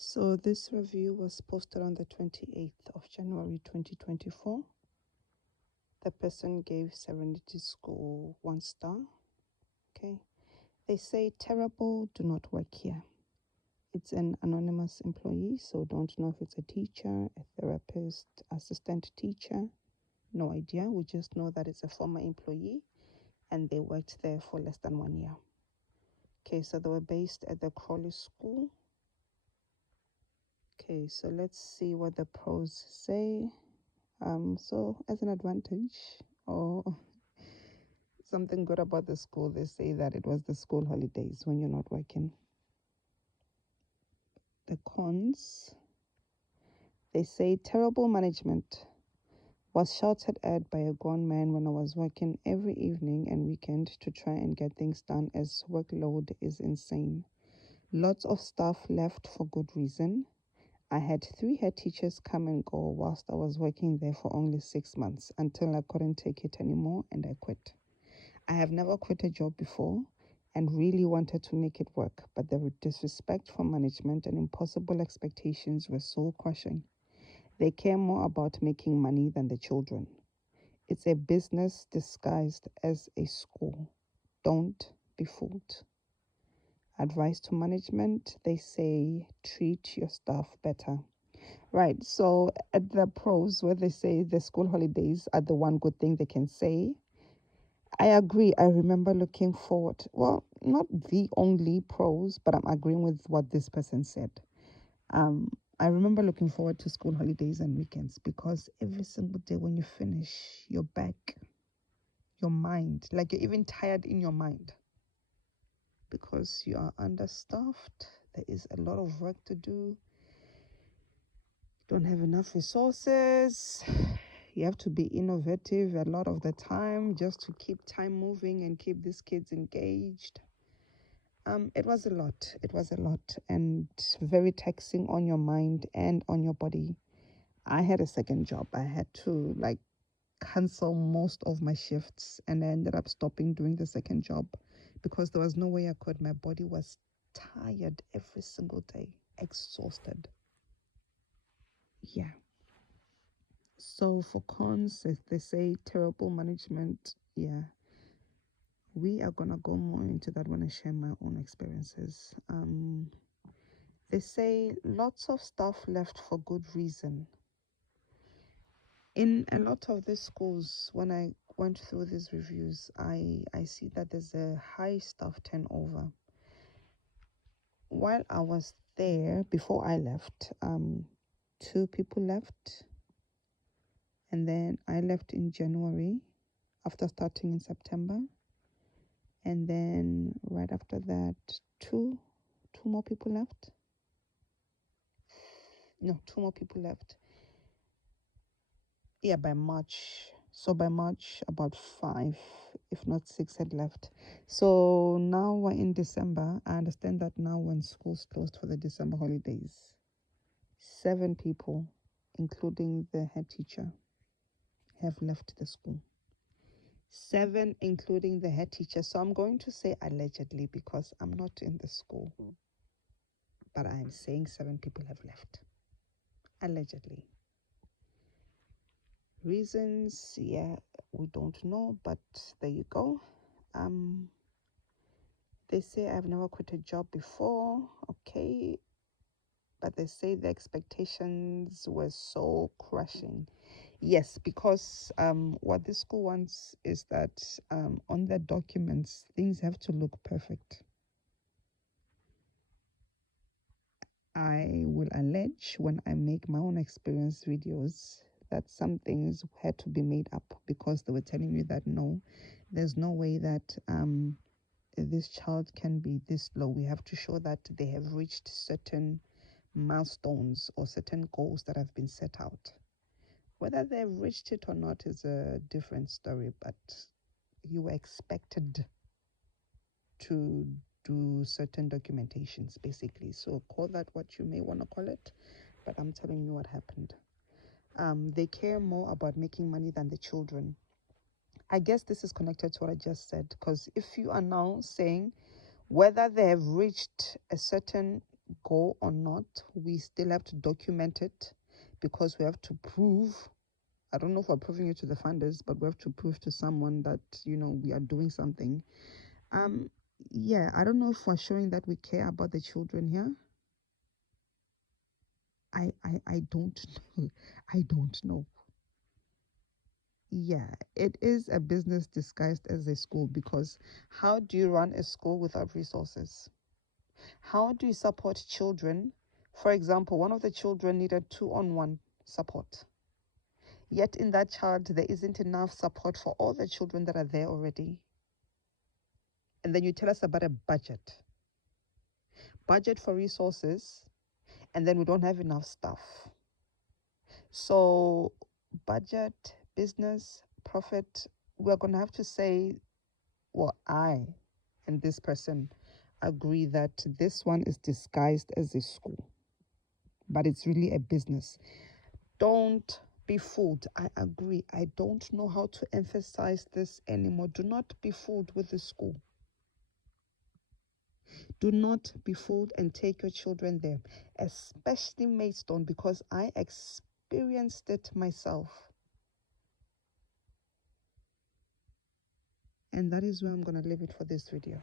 So this review was posted on the 28th of January 2024. The person gave Serenity School 1 star. Okay. They say terrible, do not work here. It's an anonymous employee, so don't know if it's a teacher, a therapist, assistant teacher. No idea. We just know that it's a former employee and they worked there for less than 1 year. Okay, so they were based at the Crawley School. Okay, so let's see what the pros say. So as an advantage or something good about the school, they say that it was the school holidays when you're not working. The cons, they say terrible management. Was shouted at by a grown man when I was working every evening and weekend to try and get things done as workload is insane. Lots of staff left for good reason. I had 3 head teachers come and go whilst I was working there for only 6 months until I couldn't take it anymore and I quit. I have never quit a job before and really wanted to make it work, but the disrespect from management and impossible expectations were soul crushing. They care more about making money than the children. It's a business disguised as a school. Don't be fooled. Advice to management, they say treat your staff better. Right, so at the pros where they say the school holidays are the one good thing they can say, I agree. I remember looking forward, well, not the only pros, but I'm agreeing with what this person said. I remember looking forward to school holidays and weekends because every single day when you finish, you're back, your mind, like you're even tired in your mind because you are understaffed. There is a lot of work to do. Don't have enough resources. You have to be innovative a lot of the time just to keep time moving and keep these kids engaged. It was a lot. It was a lot and very taxing on your mind and on your body. I had a second job. I had to cancel most of my shifts and I ended up stopping doing the second job because there was no way I could. My body was tired every single day, exhausted. Yeah. So for cons, if they say terrible management, yeah. We are gonna go more into that when I share my own experiences. They say lots of stuff left for good reason. In a lot of these schools, when I went through these reviews, I see that there's a high staff turnover. While I was there, before I left, 2 people left. And then I left in January after starting in September. And then right after that, two more people left. No, 2 more people left. Yeah, by March. So by March, about 5, if not 6, had left. So now we're in December. I understand that now when school's closed for the December holidays, 7 people, including the head teacher, have left the school. 7, including the head teacher. So I'm going to say allegedly because I'm not in the school. But I am saying 7 people have left. Allegedly. Reasons, yeah, we don't know, but there you go. They say I've never quit a job before. Okay. But they say the expectations were so crushing. Yes, because what the school wants is that on their documents, things have to look perfect. I will allege when I make my own experience videos that some things had to be made up because they were telling me that no, there's no way that this child can be this low. We have to show that they have reached certain milestones or certain goals that have been set out. Whether they've reached it or not is a different story, but you were expected to do certain documentations, basically. So call that what you may want to call it, but I'm telling you what happened. They care more about making money than the children. I guess this is connected to what I just said, because if you are now saying whether they have reached a certain go or not, we still have to document it, because we have to prove. I don't know if we're proving it to the funders, but we have to prove to someone that, we are doing something. Yeah, I don't know if we're showing that we care about the children here. I don't know. I don't know. Yeah, it is a business disguised as a school, because how do you run a school without resources? How do you support children? For example, one of the children needed 2-on-1 support. Yet in that child, there isn't enough support for all the children that are there already. And then you tell us about a budget for resources, and then we don't have enough staff. So budget, business, profit, we're going to have to say, well, I and this person agree that this one is disguised as a school, but it's really a business. Don't be fooled. I agree. I don't know how to emphasize this anymore. Do not be fooled with the school. Do not be fooled and take your children there, especially Maidstone, because I experienced it myself. And that is where I'm going to leave it for this video.